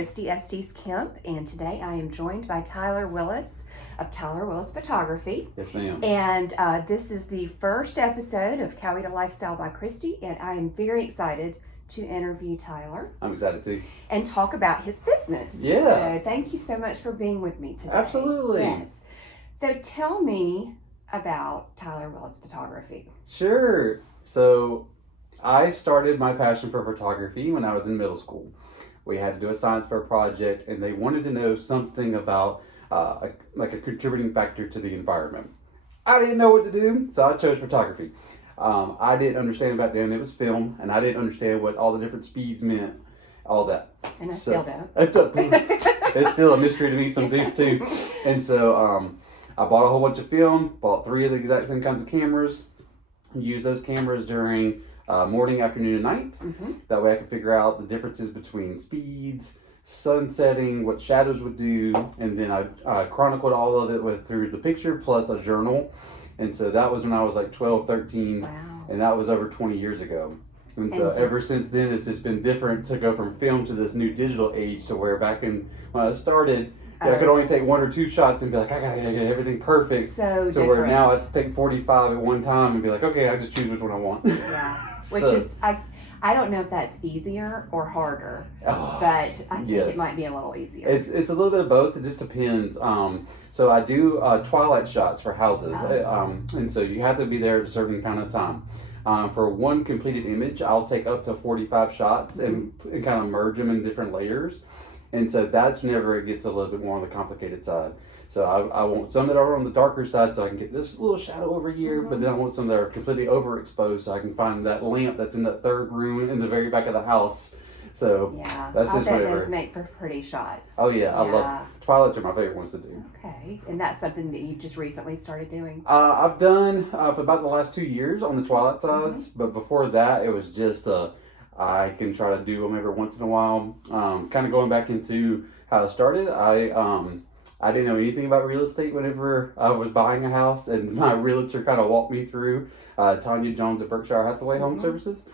Christy Estes Kemp, and today I am joined by Tyler Willis of Tyler Willis Photography. Yes, ma'am. And this is the first episode of Coweta Lifestyle by Christy, and I am very excited to interview Tyler. I'm excited too. And talk about his business. Yeah. So thank you so much for being with me today. Absolutely. Yes. So tell me about Tyler Willis Photography. Sure. So I started my passion for photography when I was in middle school. We had to do a science fair project, and they wanted to know something about a contributing factor to the environment. I didn't know what to do, so I chose photography. I didn't understand back then it was film, and I didn't understand what all the different speeds meant, all that. And I still don't. It's still a mystery to me sometimes too. And so I bought a whole bunch of film, bought 3 of the exact same kinds of cameras, used those cameras during morning, afternoon, and night. Mm-hmm. That way I could figure out the differences between speeds, sun setting, what shadows would do, and then I chronicled all of it through the picture plus a journal. And so that was when I was like 12, 13, Wow. and that was over 20 years ago. And so ever since then, it's just been different to go from film to this new digital age, to where back when I started, I could only take 1 or 2 shots and be like, I gotta get everything perfect. So to different. where now I have to take 45 at one time and be like, okay, I just choose which one I want. Yeah. Which is, I don't know if that's easier or harder, but I think it might be a little easier. It's a little bit of both. It just depends. So I do twilight shots for houses, and so you have to be there at a certain kind of time. For one completed image, I'll take up to 45 shots and kind of merge them in different layers. And so that's whenever it gets a little bit more on the complicated side. So I want some that are on the darker side so I can get this little shadow over here, but then I want some that are completely overexposed so I can find that lamp that's in that third room in the very back of the house. So yeah, that's just whatever. Those make for pretty shots. Oh yeah, I love twilights are my favorite ones to do. Okay, and that's something that you just recently started doing? I've done for about the last 2 years on the twilight sides, but before that it was just I can try to do them every once in a while. Kind of going back into how I started, I didn't know anything about real estate whenever I was buying a house, and my realtor kind of walked me through, Tanya Jones at Berkshire Hathaway Home Services.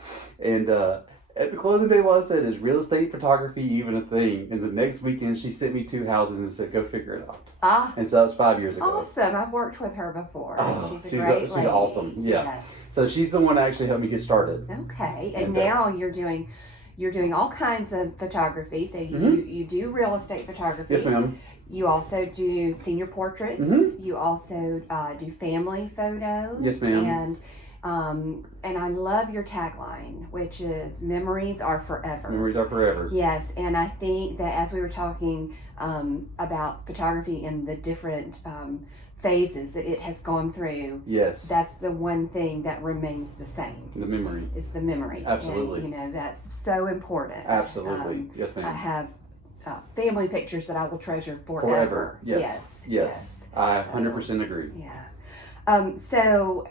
And at the closing table I said, is real estate photography even a thing? And the next weekend she sent me 2 houses and said, go figure it out. And so that was 5 years ago. Awesome. I've worked with her before. She's a great lady. She's awesome. Yeah. Yes. So she's the one that actually helped me get started. Okay. And now you're doing all kinds of photography. So you do real estate photography. Yes, ma'am. You also do senior portraits. You also do family photos. Yes, ma'am. And I love your tagline, which is "Memories are forever." Memories are forever. Yes, and I think that as we were talking about photography and the different phases that it has gone through, yes, that's the one thing that remains the same. The memory. It's the memory. Absolutely. And, that's so important. Absolutely. Yes, ma'am. I have family pictures that I will treasure forever. Yes. I 100% agree. Yeah. So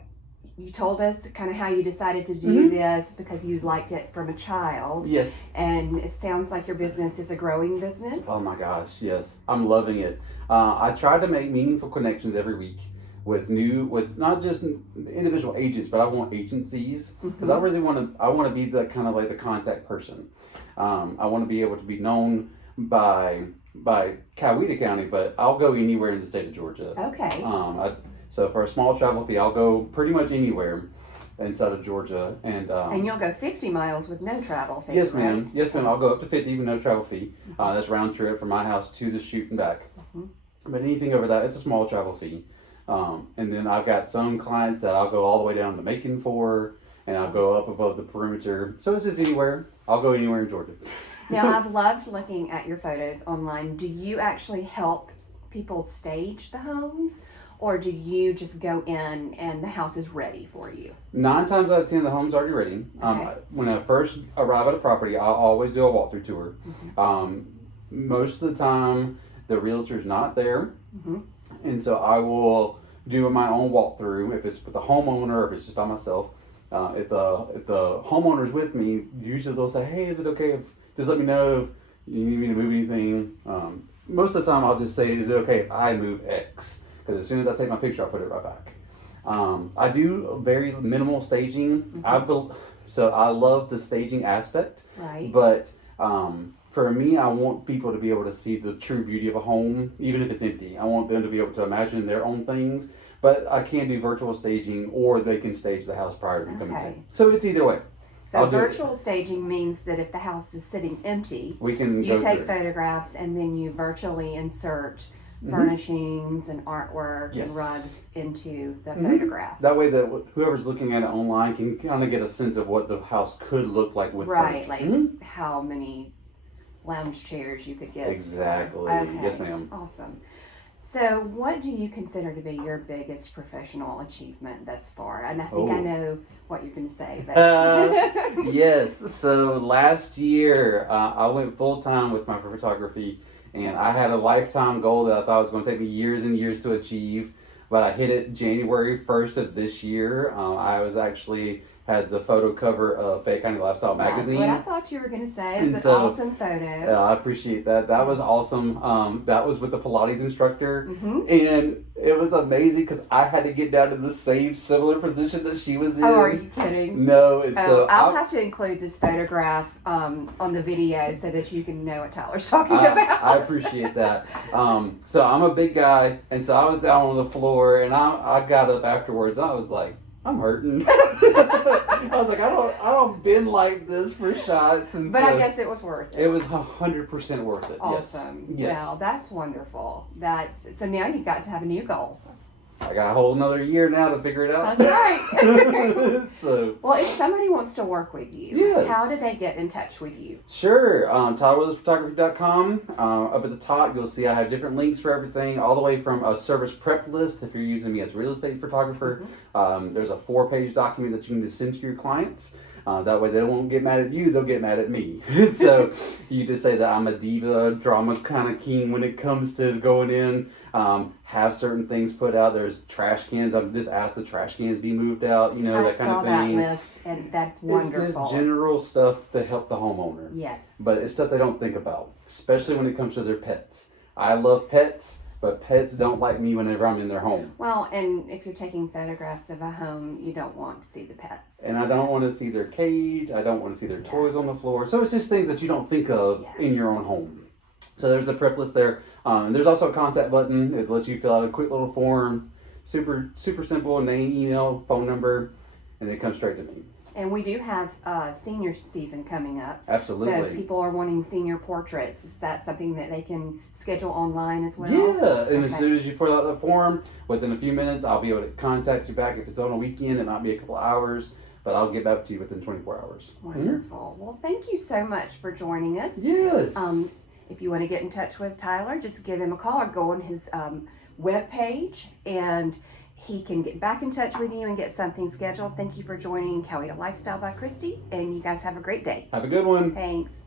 you told us kind of how you decided to do this because you liked it from a child. Yes. And it sounds like your business is a growing business. Oh my gosh, yes. I'm loving it. I try to make meaningful connections every week with not just individual agents, but I want agencies, because I really want to be the kind of like the contact person. I want to be able to be known by Coweta County, but I'll go anywhere in the state of Georgia. Okay. So for a small travel fee, I'll go pretty much anywhere inside of Georgia, and you'll go 50 miles with no travel fee. Yes, ma'am. Right? Yes, ma'am. I'll go up to 50 with no travel fee. That's round trip from my house to the shoot and back. But anything over that, it's a small travel fee. And then I've got some clients that I'll go all the way down to Macon for, and I'll go up above the perimeter. So it's just anywhere. I'll go anywhere in Georgia. Now, I've loved looking at your photos online. Do you actually help people stage the homes, or do you just go in and the house is ready for you? 9 times out of 10, the home's already ready. Okay. When I first arrive at a property, I'll always do a walkthrough tour. Most of the time, the realtor's not there, and so I will do my own walkthrough. If it's with the homeowner, or if it's just by myself. If the homeowner's with me, usually they'll say, "Hey, is it okay if just let me know if you need me to move anything?" Most of the time, I'll just say, "Is it okay if I move X?" Because as soon as I take my picture, I'll put it right back. I do very minimal staging. So I love the staging aspect. Right. But for me, I want people to be able to see the true beauty of a home, even if it's empty. I want them to be able to imagine their own things, but I can do virtual staging, or they can stage the house prior to me coming in. So it's either way. So virtual staging means that if the house is sitting empty, we can you take photographs and then you virtually insert furnishings and artwork and rugs into the photographs. That way that whoever's looking at it online can kind of get a sense of what the house could look like with furniture. Like how many lounge chairs you could get. Exactly. Okay. Yes, ma'am. Awesome. So what do you consider to be your biggest professional achievement thus far? And I think I know what you're going to say. But yes. So last year, I went full-time with my photography, and I had a lifetime goal that I thought was going to take me years and years to achieve, but I hit it January 1st of this year. I was actually had the photo cover of Fayette County Lifestyle magazine. That's what I thought you were going to say. It's an awesome photo. I appreciate that. That was awesome. That was with the Pilates instructor. And it was amazing because I had to get down to the same similar position that she was in. Oh, are you kidding? No. I'll have to include this photograph on the video so that you can know what Tyler's talking about. I appreciate that. So I'm a big guy, and so I was down on the floor, and I got up afterwards, and I was like, I'm hurting. I was like, I don't bend like this for shots. And but I guess it was worth it. It was 100% worth it. Awesome. Yes. Well, that's wonderful. So now you've got to have a new goal. I got a whole another year now to figure it out. That's right. Well, if somebody wants to work with you, how do they get in touch with you? Sure. TopWinPhotography.com. Up at the top, you'll see I have different links for everything, all the way from a service prep list if you're using me as a real estate photographer. There's a 4-page document that you can just send to your clients. That way they won't get mad at you, they'll get mad at me. So you just say that I'm a diva, drama kind of king when it comes to going in. Have certain things put out. There's trash cans. I've just asked the trash cans be moved out, that kind of thing. I saw that list, and that's wonderful. It's just general stuff to help the homeowner. Yes. But it's stuff they don't think about, especially when it comes to their pets. I love pets, but pets don't like me whenever I'm in their home. Well, and if you're taking photographs of a home, you don't want to see the pets. And I don't want to see their cage. I don't want to see their toys on the floor. So it's just things that you don't think of in your own home. So there's the prep list there. And there's also a contact button. It lets you fill out a quick little form. Super, super simple. Name, email, phone number, and it comes straight to me. And we do have senior season coming up. Absolutely. So if people are wanting senior portraits, is that something that they can schedule online as well? Yeah, and as soon as you fill out the form, within a few minutes, I'll be able to contact you back. If it's on a weekend, it might be a couple hours, but I'll get back to you within 24 hours. Wonderful. Well, thank you so much for joining us. Yes. If you want to get in touch with Tyler, just give him a call or go on his webpage, and he can get back in touch with you and get something scheduled. Thank you for joining Coweta Lifestyle by Christy, and you guys have a great day. Have a good one. Thanks.